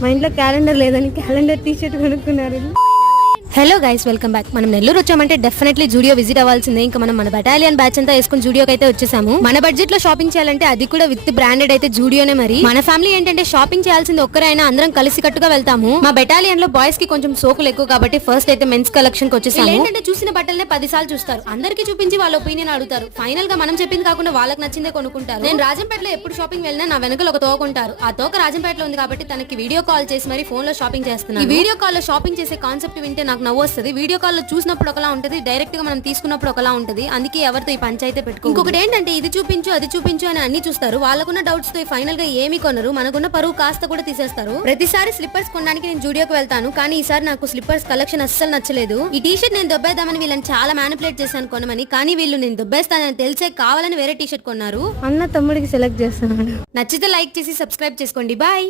మా ఇంట్లో క్యాలెండర్ లేదని క్యాలెండర్ టీ షర్ట్ కొనుక్కున్నారు. Hello guys, welcome back. మనం నెల్లూరు వచ్చామంటే డెఫినెట్లీ జూడియో విజిట్ అవ్వాల్సిందే. ఇంకా మనం మన బటాలియన్ బ్యాచ్ అంతా వేసుకుని జూడియోకి అయితే వచ్చేసాము. మన బడ్జెట్ లో షాపింగ్ చేయాలంటే అది కూడా విత్ బ్రాండెడ్ అయితే జూడియోనే. మరి మన ఫ్యామిలీ ఏంటంటే షాపింగ్ చేయాల్సింది ఒక్కరైనా అందరం కలిసి కట్టుగా వెళ్తాము. మా బటాలియన్ లో బాయ్స్ కి కొంచెం సోకులు ఎక్కువ కాబట్టి ఫస్ట్ అయితే మెన్స్ కలెక్షన్ కి వచ్చేసాము. ఏంటంటే చూసిన బట్టలనే 10 సార్లు చూస్తారు, అందరికి చూపించి వాళ్ళ ఒపీనియన్ అడుగుతారు. ఫైనల్ గా మనం చెప్పింది కాకుండా వాళ్ళకి నచ్చిందే కొనుక్కుంటారు. నేను రాజంపేటలో ఎప్పుడు షాపింగ్ వెళ్ళినా నా వెనకలు ఒక తోక ఉంటారు. ఆ తోక రాజంపేటలో ఉంది కాబట్టి తనకి వీడియో కాల్ చేసి మరి ఫోన్ లో షాపింగ్ చేస్తున్నాను. ఈ వీడియో కాల్ లో షాపింగ్ చేసే కాన్సెప్ట్ వింటే నాకు నవ్వు వస్తుంది. వీడియో కాల్ లో చూసినప్పుడు ఒకలా ఉంటది, డైరెక్ట్ గా మనం తీసుకున్నప్పుడు ఒకలా ఉంటది. అందుకే ఎవరితో ఈ పంచాయితీ పెట్టుకో. ఇంకొకటి ఏంటంటే ఇది చూపించు అది చూపించు అని అన్ని చూస్తారు. వాళ్ళకున్న డౌట్స్ తో ఫైనల్ గా ఏమి కొనరు, మనకున్న పరువు కాస్త కూడా తీసేస్తారు. ప్రతిసారి స్లిప్పర్స్ కొనడానికి నేను జూడియోకి వెళ్తాను, కానీ ఈసారి నాకు స్లిప్పర్స్ కలెక్షన్ అస్సలు నచ్చలేదు. ఈ టీ షర్ట్ నేను దొబ్బేద్దామని వీళ్ళని చాలా మ్యానిపులేట్ చేశాను కొనమని, కానీ వీళ్ళు నేను దొబ్బేస్తానని తెలిసే కావాలని వేరే టీ షర్ట్ కొన్నారు. అన్న తమ్ముడికి సెలెక్ట్ చేస్తున్నాడు. నచ్చితే లైక్ చేసి సబ్స్క్రైబ్ చేసుకోండి. బాయ్.